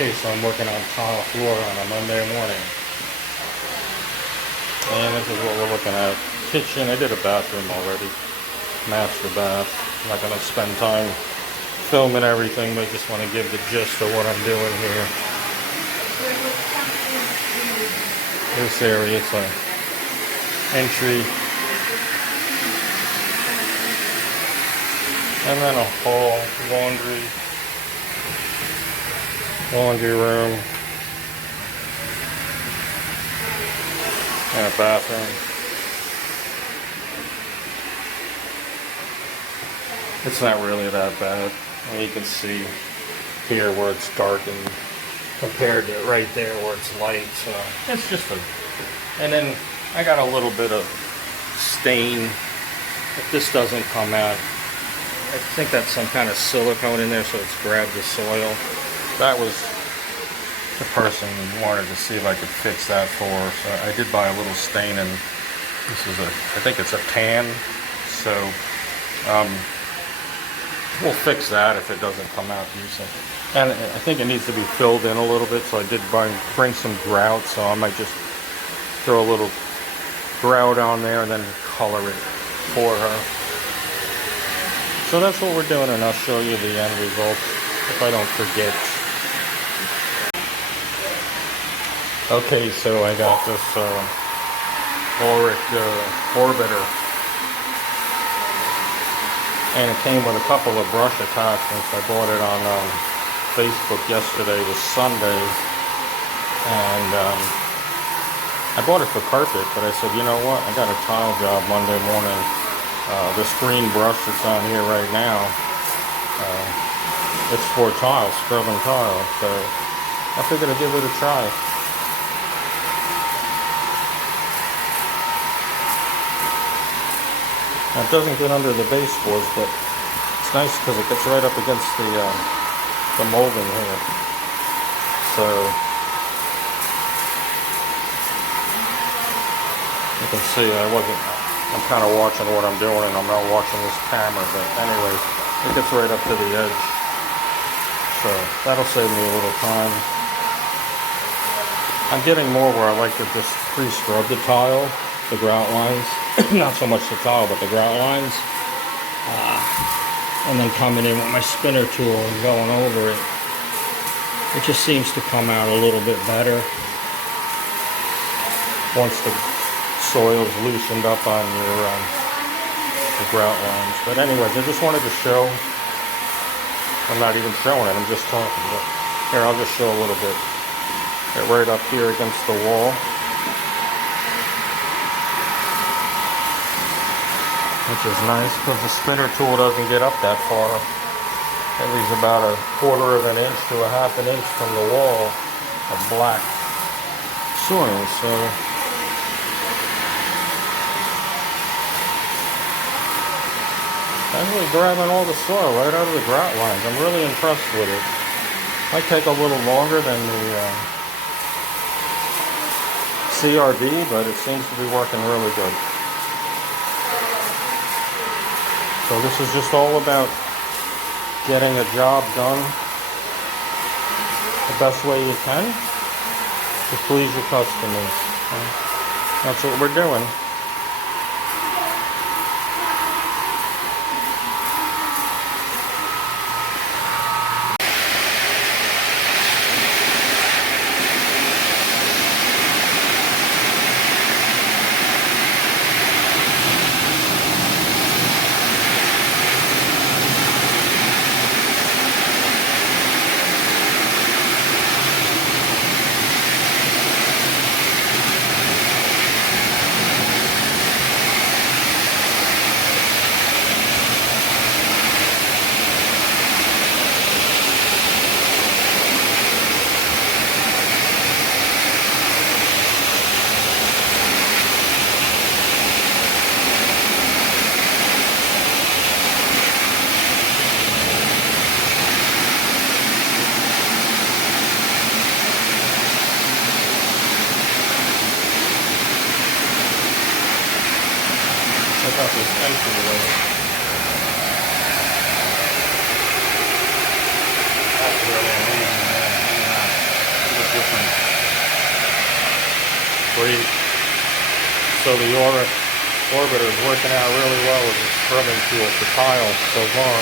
Okay, so I'm working on tile floor on a Monday morning. And this is what we're looking at. Kitchen, I did a bathroom already. Master bath. I'm not going to spend time filming everything, but I just want to give the gist of what I'm doing here. This area, it's an entry. And then a hall, laundry room, and a bathroom. It's not really that bad. I mean, you can see here where it's darkened compared to right there where it's light. So it's just and then I got a little bit of stain. If this doesn't come out, I think that's some kind of silicone in there, so it's grabbed the soil. That was the person who wanted to see if I could fix that for her. So I did buy a little stain, and this is I think it's a tan. So we'll fix that if it doesn't come out decent. And I think it needs to be filled in a little bit, so I did bring some grout, so I might just throw a little grout on there and then color it for her. So that's what we're doing, and I'll show you the end result if I don't forget. Okay, so I got this Auric orbiter, and it came with a couple of brush attachments. I bought it on Facebook yesterday. It was Sunday, and I bought it for carpet, but I said, you know what, I got a tile job Monday morning. This green brush that's on here right now, it's for tile, scrubbing tile, so I figured I'd give it a try. Now, it doesn't get under the baseboards, but it's nice because it gets right up against the molding here. So you can see I'm kind of watching what I'm doing, and I'm not watching this camera, but anyway, it gets right up to the edge. So that'll save me a little time. I'm getting more where I like to just pre-scrub the tile, the grout lines. Not so much the tile, but the grout lines. And then coming in with my spinner tool and going over it. It just seems to come out a little bit better once the soil's loosened up on your the grout lines. But anyways, I just wanted to show. I'm not even showing it, I'm just talking. But here, I'll just show a little bit. Get right up here against the wall, which is nice because the spinner tool doesn't get up that far. It leaves about a 1/4 of an inch to a 1/2 inch from the wall of black soil. So I'm really grabbing all the soil right out of the grout lines. I'm really impressed with it. Might take a little longer than the CRD, but it seems to be working really good. So this is just all about getting a job done the best way you can to please your customers. That's what we're doing. Brite. So the orbiter is working out really well as a scrubbing tool for tile so far.